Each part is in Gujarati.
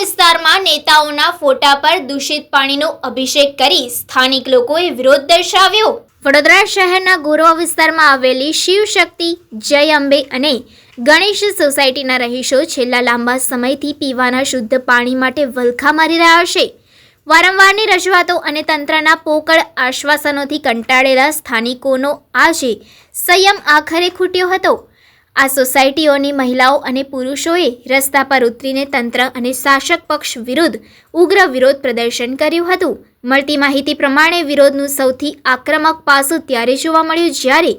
વિસ્તારમાં નેતાઓના ફોટા પર દૂષિત પાણીનો અભિષેક કરી સ્થાનિક લોકોએ વિરોધ દર્શાવ્યો। વડોદરા શહેરના ગોરવા વિસ્તારમાં આવેલી શિવ શક્તિ, જય અંબે અને ગણેશ સોસાયટીના રહીશો છેલ્લા લાંબા સમયથી પીવાના શુદ્ધ પાણી માટે વલખા મારી રહ્યા છે। વારંવારની રજૂઆતો અને તંત્રના પોકળ આશ્વાસનોથી કંટાળેલા સ્થાનિકોનો આજે સંયમ આખરે ખૂટ્યો હતો। આ સોસાયટીઓની મહિલાઓ અને પુરુષોએ રસ્તા પર ઉતરીને તંત્ર અને શાસક પક્ષ વિરુદ્ધ ઉગ્ર વિરોધ પ્રદર્શન કર્યું હતું। મળતી માહિતી પ્રમાણે વિરોધનું સૌથી આક્રમક પાસું ત્યારે જોવા મળ્યું જ્યારે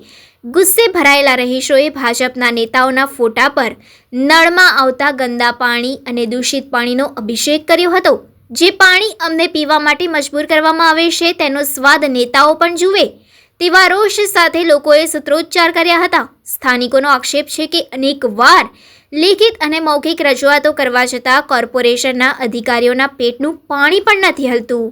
ગુસ્સે ભરાયેલા રહીશોએ ભાજપના નેતાઓના ફોટા પર નળમાં આવતા ગંદા પાણી અને દૂષિત પાણીનો અભિષેક કર્યો હતો। જે પાણી અમને પીવા માટે મજબૂર કરવામાં આવે છે તેનો સ્વાદ નેતાઓ પણ જુએ તેવા રોષ સાથે લોકોએ સૂત્રોચ્ચાર કર્યા હતા। સ્થાનિકોનો આક્ષેપ છે કે અનેકવાર લેખિત અને મૌખિક રજૂઆતો કરવા છતાં કોર્પોરેશનના અધિકારીઓના પેટનું પાણી પણ નથી હલતું।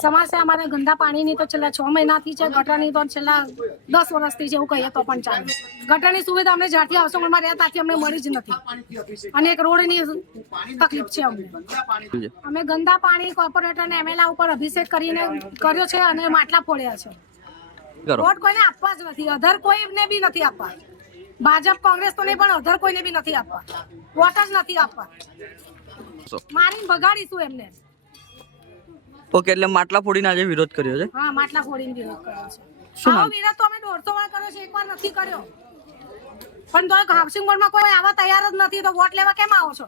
સમસ્યા અમારે ગંદા પાણીની તો છેલ્લા 6 મહિનાથી છે, ગટરની તો છેલ્લા 10 વર્ષથી છે, એવું કહીએ તો પણ ચાલે। ગટરની સુવિધા અમને જ્યારથી આશ્રમમાં રહ્યા ત્યાંથી અમને મળી જ નથી અને એક રોડની તકલીફ છે અમને। અમે ગંદા પાણી કોર્પોરેટરને એમએલએ ઉપર અભિષેક કરીને કર્યો છે અને માટલા ફોડ્યા છે। વોટ કોઈને આપવા જ નથી, અધર કોઈને બી નથી આપવા। ભાજપ કોંગ્રેસ તો નહીં પણ અધર કોઈને બી નથી આપવા, વોટ જ નથી આપવા। મારીને ભગાડીશું એમને। ઓકે, એટલે માટલા ફોડીને આજે વિરોધ કર્યો છે? હા, માટલા ફોડીને વિરોધ કર્યો છે। શું આવો વિરોધ તો અમે 150 વાર કર્યો છે, એકવાર નથી કર્યો। પણ તો હાઉસિંગ બોર્ડમાં કોઈ આવવા તૈયાર જ નથી, તો વોટ લેવા કેમ આવો છો?